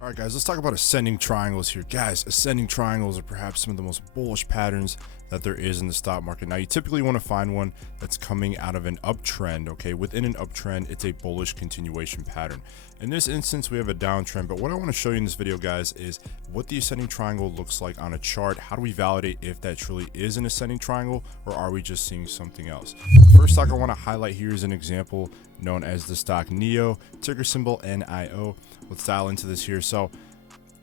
All right, guys, let's talk about ascending triangles here. Guys, ascending triangles are perhaps some of the most bullish patterns that there is in the stock market. Now, you typically want to find one that's coming out of an uptrend, okay? Within an uptrend, it's a bullish continuation pattern. In this instance, we have a downtrend, but what I want to show you in this video, guys, is what the ascending triangle looks like on a chart. How do we validate if that truly is an ascending triangle, or are we just seeing something else? The first stock I want to highlight here is an example known as the stock NIO, ticker symbol NIO. Let's dial into this here. So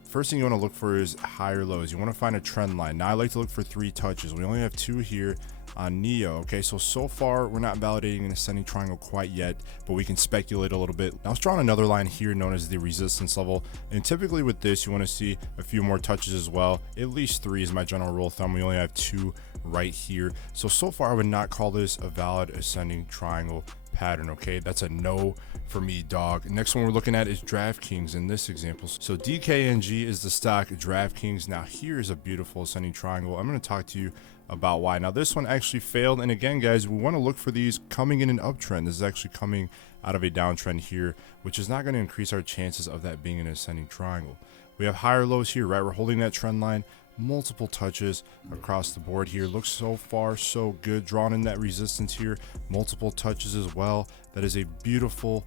first thing you want to look for is higher lows. You want to find a trend line. Now I like to look for 3 touches. We only have 2 here on NIO. Okay, so far we're not validating an ascending triangle quite yet, but we can speculate a little bit. Now let's draw another line here known as the resistance level, and typically with this you want to see a few more touches as well. At least 3 is my general rule of thumb. We only have 2 right here. So far I would not call this a valid ascending triangle pattern. Okay, that's a no for me, dog. Next one we're looking at is DraftKings in this example. So DKNG is the stock DraftKings. Now here is a beautiful ascending triangle. I'm going to talk to you about why. Now this one actually failed, and again, guys, we want to look for these coming in an uptrend. This is actually coming out of a downtrend here, which is not going to increase our chances of that being an ascending triangle. We have higher lows here, right? We're holding that trend line, multiple touches across the board here. Looks so far so good. Drawn in that resistance here, multiple touches as well. That is a beautiful,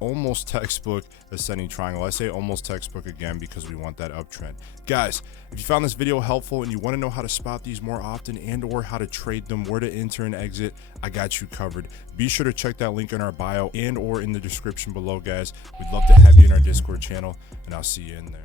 almost textbook ascending triangle. I say almost textbook again because we want that uptrend. Guys, if you found this video helpful and you want to know how to spot these more often and or how to trade them, where to enter and exit, I got you covered. Be sure to check that link in our bio and or in the description below, guys. We'd love to have you in our Discord channel, and I'll see you in there.